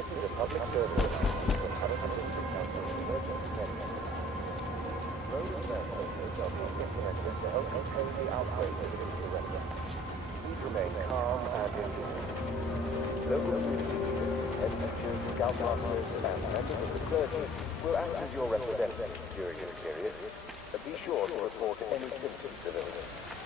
This is a public service announcement from Alexander Council Emergency Center. Road announcements are being implemented to help contain the outbreak of this director. Please remain calm and vigilant. Local community leaders, head teachers, scoutmasters, and members of the clergy will act as your representatives during this period, but be sure to report any symptoms of illness.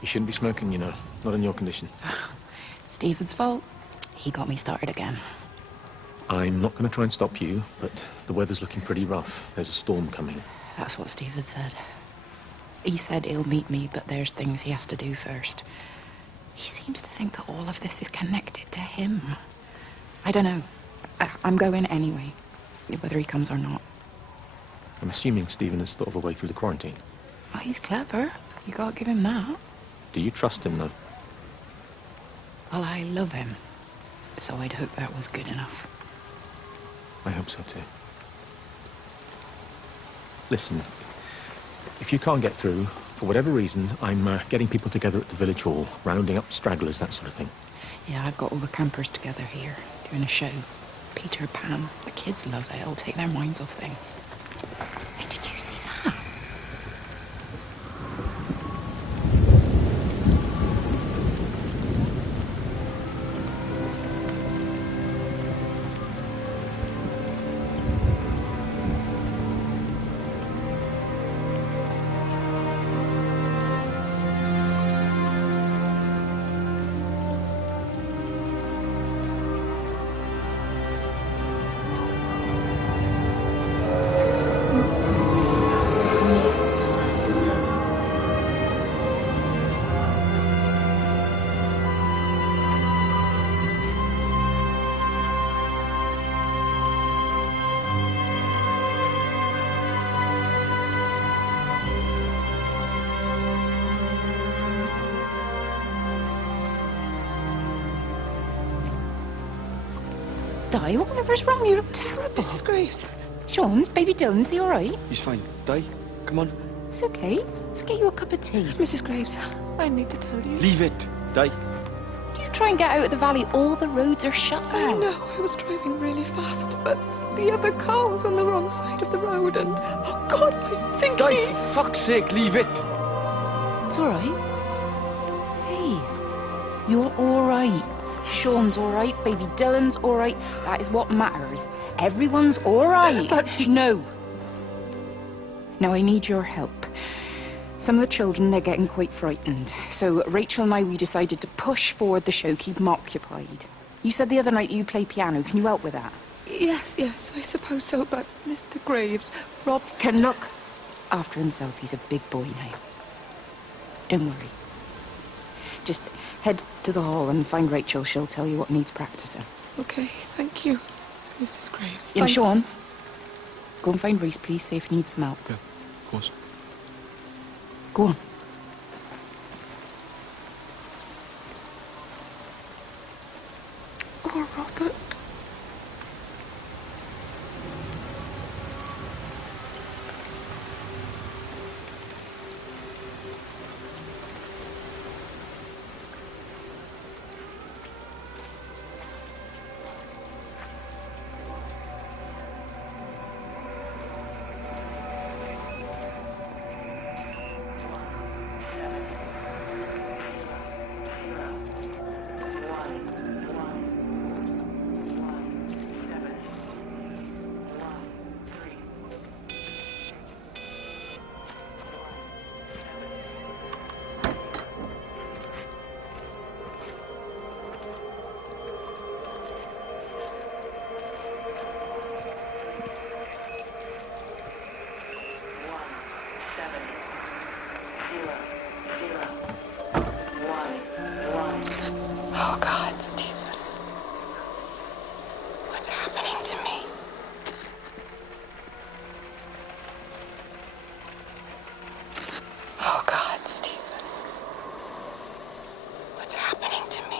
You shouldn't be smoking, you know. Not in your condition. Stephen's fault. He got me started again. I'm not going to try and stop you, but the weather's looking pretty rough. There's a storm coming. That's what Stephen said. He said he'll meet me, but there's things he has to do first. He seems to think that all of this is connected to him. I don't know. I'm going anyway, whether he comes or not. I'm assuming Stephen has thought of a way through the quarantine. Well, he's clever. You gotta give him that. Do you trust him, though? Well, I love him. So I'd hope that was good enough. I hope so, too. Listen, if you can't get through, for whatever reason, I'm getting people together at the village hall, rounding up stragglers, that sort of thing. Yeah, I've got all the campers together here, doing a show. Peter Pan. The kids love it. It'll take their minds off things. Hey, did you see that? Di, whatever's wrong? You look terrible. Mrs. Graves. Sean's baby Dylan's he all right? He's fine. Di, come on. It's okay. Let's get you a cup of tea. Mrs. Graves, I need to tell you. Leave it, Di. Do you try and get out of the valley? All the roads are shut now. I know, I was driving really fast, but the other car was on the wrong side of the road and... Oh, God, I think Di, he... for fuck's sake, leave it! It's all right. Hey, you're all right. Sean's all right, baby Dylan's all right. That is what matters. Everyone's all right. But... No. Now, I need your help. Some of the children, they're getting quite frightened. So Rachel and I, we decided to push forward the show, keep them occupied. You said the other night you play piano. Can you help with that? Yes, I suppose so, but Mr. Graves, Rob... Can look after himself. He's a big boy now. Don't worry. Just head to the hall and find Rachel. She'll tell you what needs practicing. Okay, thank you, Mrs. Graves. Yeah, Sean, go and find Reese, please, see if he needs some help. Okay, of course. Go on. Oh, Robert. Oh, God, Stephen. What's happening to me? Oh, God, Stephen. What's happening to me?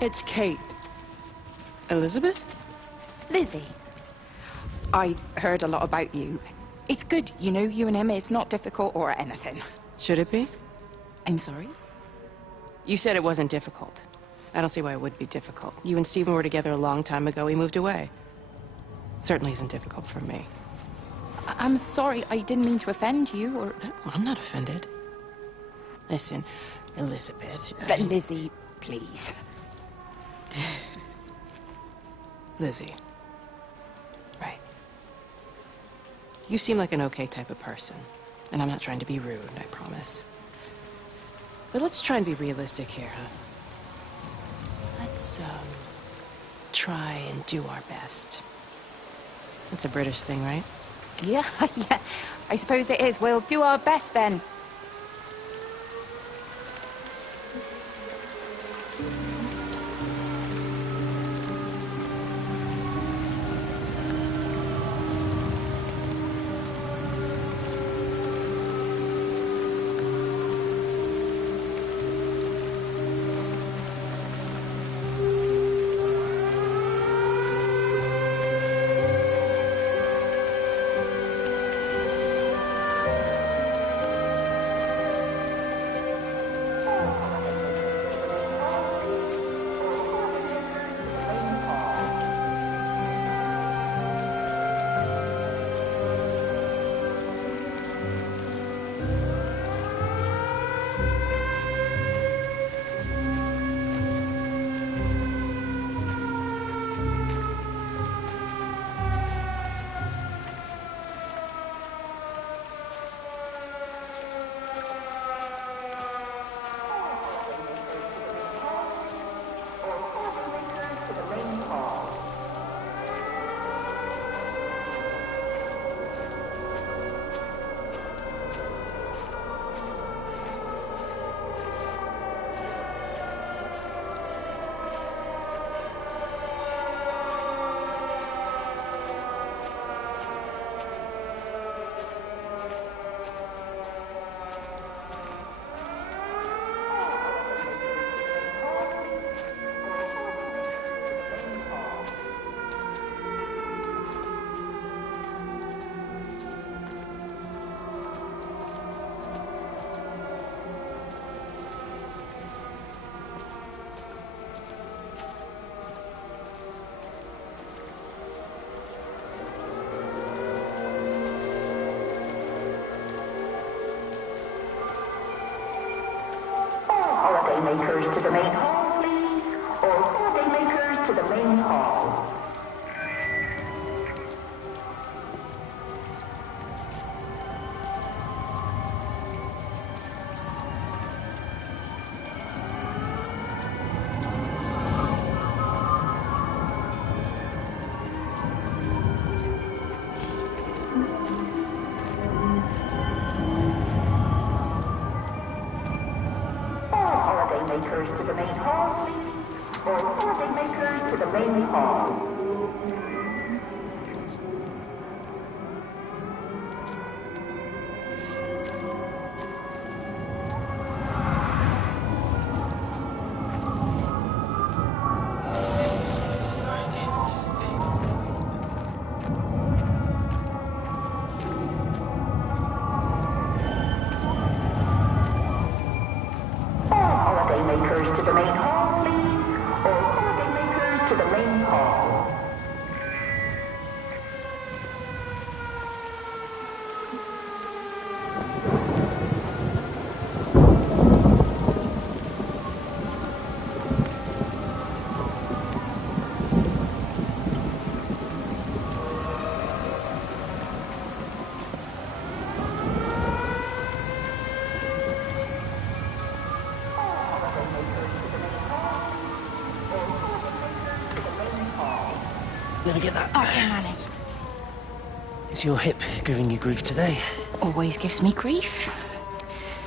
It's Kate. Elizabeth? Lizzie, I've heard a lot about you. It's good, you know, you and him. It's not difficult or anything. Should it be? I'm sorry? You said it wasn't difficult. I don't see why it would be difficult. You and Stephen were together a long time ago. He moved away. Certainly isn't difficult for me. I'm sorry. I didn't mean to offend you, or... Well, I'm not offended. Listen, Elizabeth... Lizzie, please. Lizzie. Right. You seem like an okay type of person. And I'm not trying to be rude, I promise. But let's try and be realistic here, huh? Let's, try and do our best. That's a British thing, right? Yeah, yeah. I suppose it is. We'll do our best then. makers to the main hall, please. All holiday makers to the main hall. Makers to the main hall, please. All holiday makers to the main hall. Makers to the main hall, please. All holiday makers to the main hall. Let me get that. I can manage. Is your hip giving you grief today? Always gives me grief.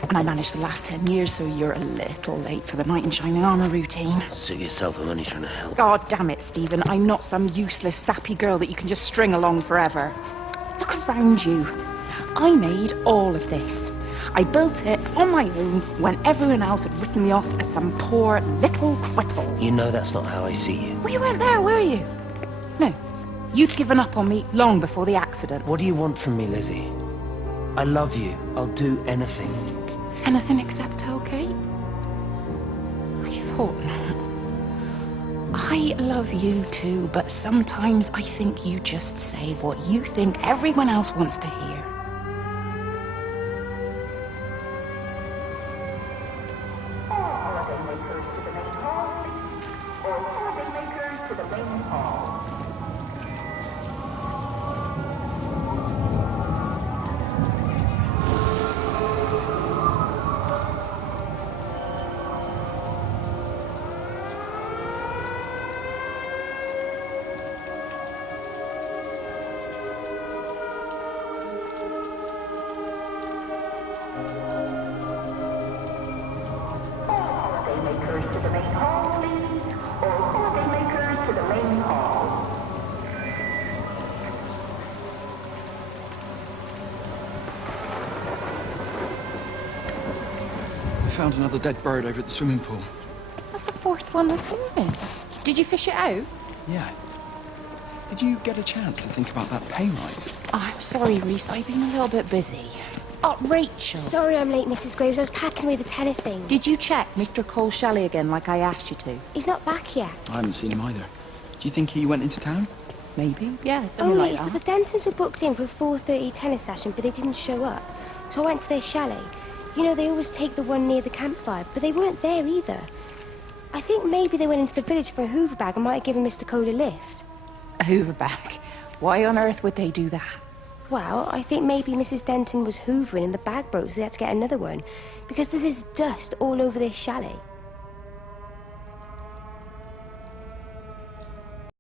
And I managed for the last 10 years, so you're a little late for the knight in shining armor routine. Suit yourself, I'm only trying to help. God damn it, Stephen. I'm not some useless, sappy girl that you can just string along forever. Look around you. I made all of this. I built it on my own when everyone else had written me off as some poor little cripple. You know that's not how I see you. Well, you weren't there, were you? No. You'd given up on me long before the accident. What do you want from me, Lizzie? I love you. I'll do anything. Anything except okay? I thought not. I love you too, but sometimes I think you just say what you think everyone else wants to hear. Found another dead bird over at the swimming pool. That's the fourth one this morning. Did you fish it out? Yeah. Did you get a chance to think about that pay rise? Oh, I'm sorry, Reese. I've been a little bit busy. Oh, Rachel. Sorry I'm late, Mrs. Graves. I was packing away the tennis things. Did you check Mr. Cole Shelley again like I asked you to? He's not back yet. I haven't seen him either. Do you think he went into town? Maybe, yeah, something like So that. the Dentons were booked in for a 4:30 tennis session, but they didn't show up. So I went to their chalet. You know, they always take the one near the campfire, but they weren't there either. I think maybe they went into the village for a Hoover bag and might have given Mr. Cole a lift. A Hoover bag? Why on earth would they do that? Well, I think maybe Mrs. Denton was hoovering and the bag broke, so they had to get another one. Because there's this dust all over this chalet.